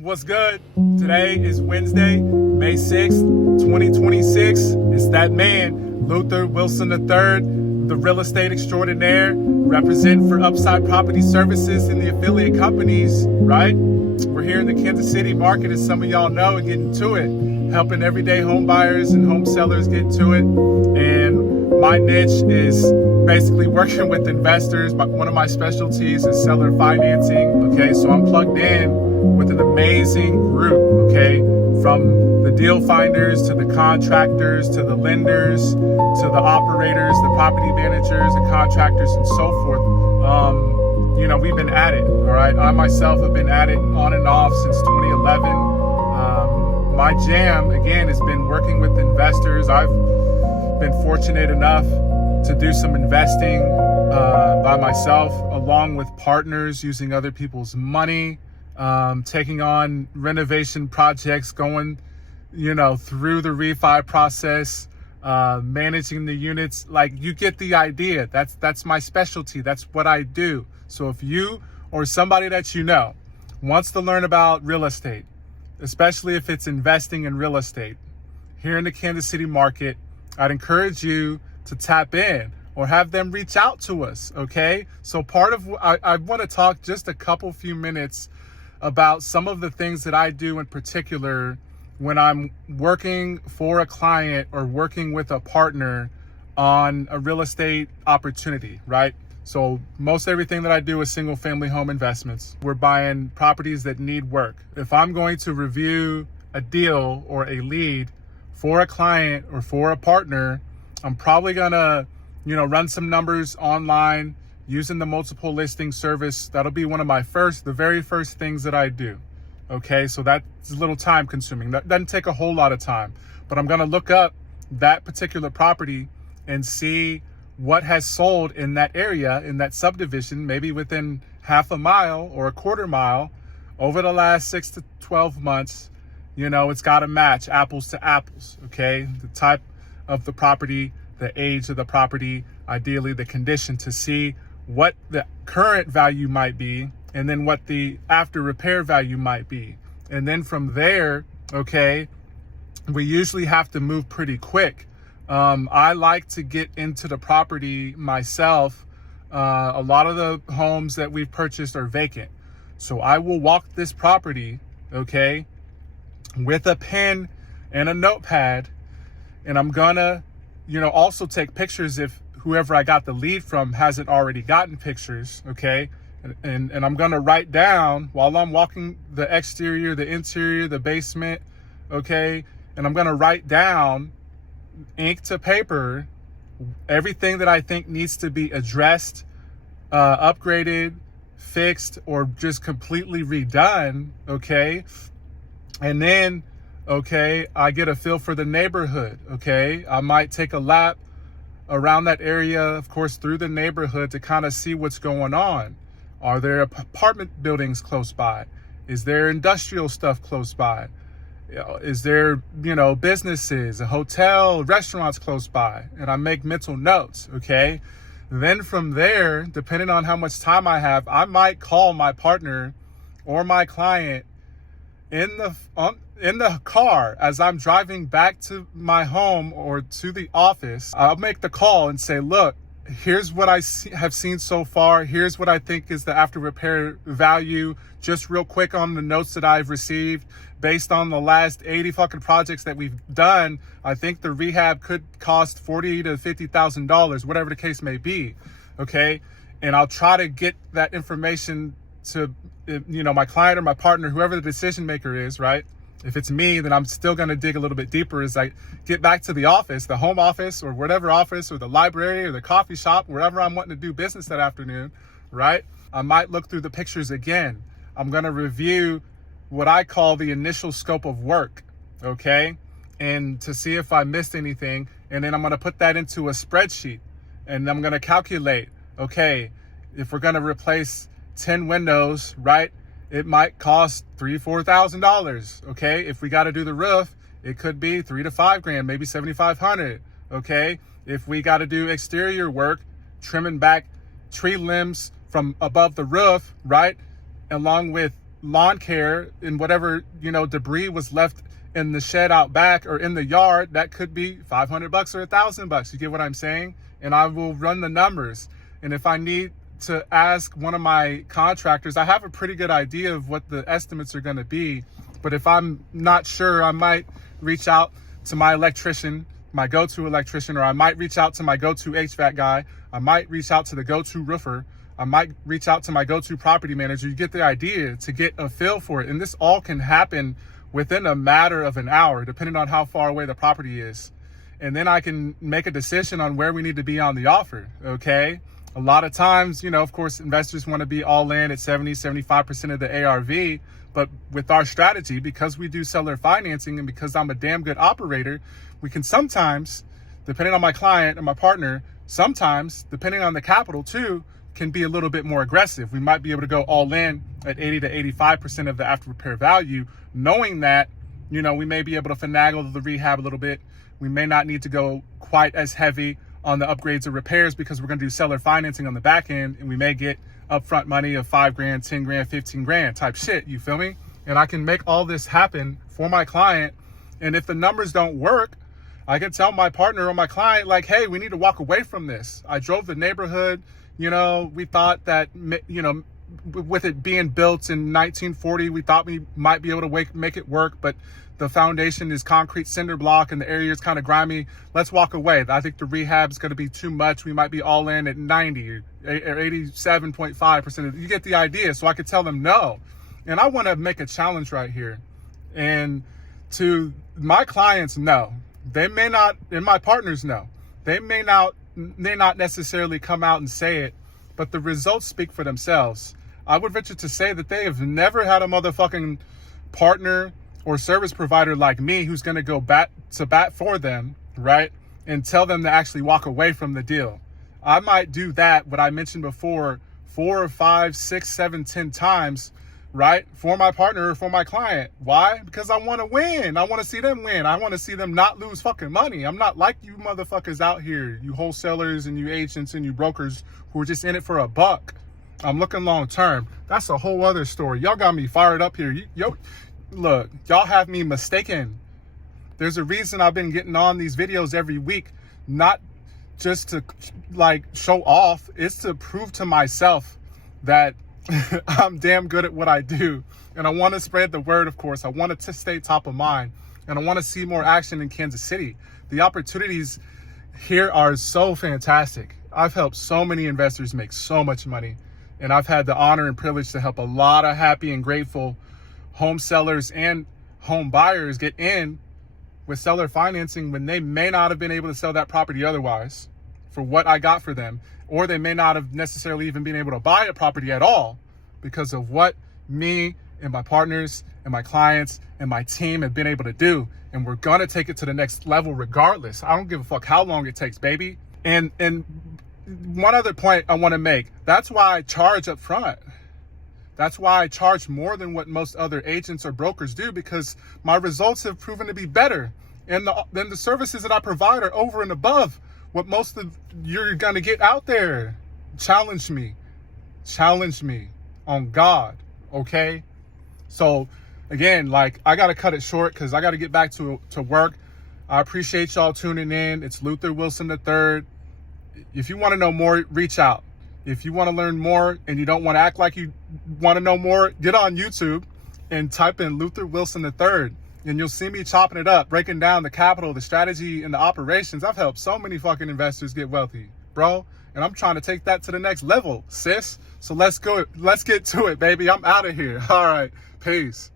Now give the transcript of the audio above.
What's good? Today is Wednesday, May 6th, 2026. It's that man, Luther Wilson III, the real estate extraordinaire, represent for Upside Property Services and the affiliate companies, right? We're here in the Kansas City market, as some of y'all know, and getting to it, helping everyday home buyers and home sellers get to it. And my niche is basically working with investors. But one of my specialties is seller financing. Okay, so I'm plugged in with an amazing group, okay, from the deal finders to the contractors to the lenders to the operators, the property managers, the contractors, and so forth. We've been at it, all right? I myself have been at it on and off since 2011. My jam, again, has been working with investors. I've been fortunate enough to do some investing by myself, along with partners, using other people's money, taking on renovation projects, going, through the refi process, managing the units. Like, you get the idea. That's my specialty. That's what I do. So if you or somebody that you know wants to learn about real estate, especially if it's investing in real estate here in the Kansas City market, I'd encourage you to tap in or have them reach out to us, okay? So I want to talk just a few minutes about some of the things that I do in particular when I'm working for a client or working with a partner on a real estate opportunity, right? So most everything that I do is single family home investments. We're buying properties that need work. If I'm going to review a deal or a lead for a client or for a partner, I'm probably gonna, run some numbers online using the multiple listing service. That'll be one of the very first things that I do. Okay, so that's a little time consuming. That doesn't take a whole lot of time, but I'm gonna look up that particular property and see what has sold in that area, in that subdivision, maybe within half a mile or a quarter mile over the last 6 to 12 months. It's got to match apples to apples, okay? The type of the property, the age of the property, ideally the condition, to see what the current value might be and then what the after repair value might be. And then from there, okay, we usually have to move pretty quick. I like to get into the property myself. A lot of the homes that we've purchased are vacant. So I will walk this property, okay, with a pen and a notepad, and I'm gonna, also take pictures if whoever I got the lead from hasn't already gotten pictures, okay? And I'm gonna write down while I'm walking the exterior, the interior, the basement, okay? And I'm gonna write down, ink to paper, everything that I think needs to be addressed, upgraded, fixed, or just completely redone, okay? And then, okay, I get a feel for the neighborhood, okay? I might take a lap around that area, of course, through the neighborhood, to kind of see what's going on. Are there apartment buildings close by? Is there industrial stuff close by? Is there, businesses, a hotel, restaurants close by? And I make mental notes, okay? Then from there, depending on how much time I have, I might call my partner or my client in the car as I'm driving back to my home or to the office. I'll make the call and say, look, here's what I have seen so far. Here's what I think is the after repair value. Just real quick on the notes that I've received, based on the last 80 fucking projects that we've done, I think the rehab could cost $40,000 to $50,000, whatever the case may be. Okay. And I'll try to get that information to, my client or my partner, whoever the decision maker is, right? If it's me, then I'm still going to dig a little bit deeper as I get back to the office, the home office or whatever office, or the library or the coffee shop, wherever I'm wanting to do business that afternoon, right? I might look through the pictures again. I'm going to review what I call the initial scope of work, okay? And to see if I missed anything. And then I'm going to put that into a spreadsheet, and I'm going to calculate, okay, if we're going to replace 10 windows, right? It might cost $3,000 to $4,000. Okay. If we got to do the roof, it could be $3,000 to $5,000, maybe $7,500. Okay. If we got to do exterior work, trimming back tree limbs from above the roof, right? Along with lawn care and whatever, debris was left in the shed out back or in the yard, that could be $500 or $1,000. You get what I'm saying? And I will run the numbers. And if I need to ask one of my contractors, I have a pretty good idea of what the estimates are going to be. But if I'm not sure, I might reach out to my electrician, my go-to electrician, or I might reach out to my go-to HVAC guy. I might reach out to the go-to roofer. I might reach out to my go-to property manager. You get the idea, to get a feel for it. And this all can happen within a matter of an hour, depending on how far away the property is. And then I can make a decision on where we need to be on the offer, okay? A lot of times, of course, investors want to be all in at 70, 75% of the ARV. But with our strategy, because we do seller financing and because I'm a damn good operator, we can sometimes, depending on my client and my partner, sometimes, depending on the capital too, can be a little bit more aggressive. We might be able to go all in at 80 to 85% of the after repair value, knowing that, we may be able to finagle the rehab a little bit. We may not need to go quite as heavy on the upgrades or repairs because we're going to do seller financing on the back end, and we may get upfront money of $5 grand, 10 grand, 15 grand type shit. You feel me? And I can make all this happen for my client. And if the numbers don't work, I can tell my partner or my client, like, hey, we need to walk away from this. I drove the neighborhood. We thought that, with it being built in 1940, we thought we might be able to make it work, but the foundation is concrete cinder block and the area is kind of grimy. Let's walk away. I think the rehab is going to be too much. We might be all in at 90 or 87.5%. You get the idea. So I could tell them no. And I want to make a challenge right here. And to my clients, no. They may not, and my partners, no. They may not necessarily come out and say it, but the results speak for themselves. I would venture to say that they have never had a motherfucking partner or service provider like me who's going to go bat for them, right? And tell them to actually walk away from the deal. I might do that, what I mentioned before, 4 or 5, 6, 7, 10 times, right? For my partner or for my client. Why? Because I want to win. I want to see them win. I want to see them not lose fucking money. I'm not like you motherfuckers out here, you wholesalers and you agents and you brokers who are just in it for a buck. I'm looking long term. That's a whole other story. Y'all got me fired up here. Look, y'all have me mistaken. There's a reason I've been getting on these videos every week, not just to show off. It's to prove to myself that I'm damn good at what I do. And I want to spread the word, of course. I want it to stay top of mind. And I want to see more action in Kansas City. The opportunities here are so fantastic. I've helped so many investors make so much money. And I've had the honor and privilege to help a lot of happy and grateful home sellers and home buyers get in with seller financing when they may not have been able to sell that property otherwise for what I got for them, or they may not have necessarily even been able to buy a property at all because of what me and my partners and my clients and my team have been able to do. And we're gonna take it to the next level regardless. I don't give a fuck how long it takes, baby. And one other point I want to make, that's why I charge up front. That's why I charge more than what most other agents or brokers do, because my results have proven to be better. And the services that I provide are over and above what most of you're going to get out there. Challenge me on God. Okay. So again, I got to cut it short because I got to get back to work. I appreciate y'all tuning in. It's Luther Wilson III. If you want to know more, reach out. If you want to learn more and you don't want to act like you want to know more, get on YouTube and type in Luther Wilson III, and you'll see me chopping it up, breaking down the capital, the strategy, and the operations. I've helped so many fucking investors get wealthy, bro. And I'm trying to take that to the next level, sis. So let's go. Let's get to it, baby. I'm out of here. All right. Peace.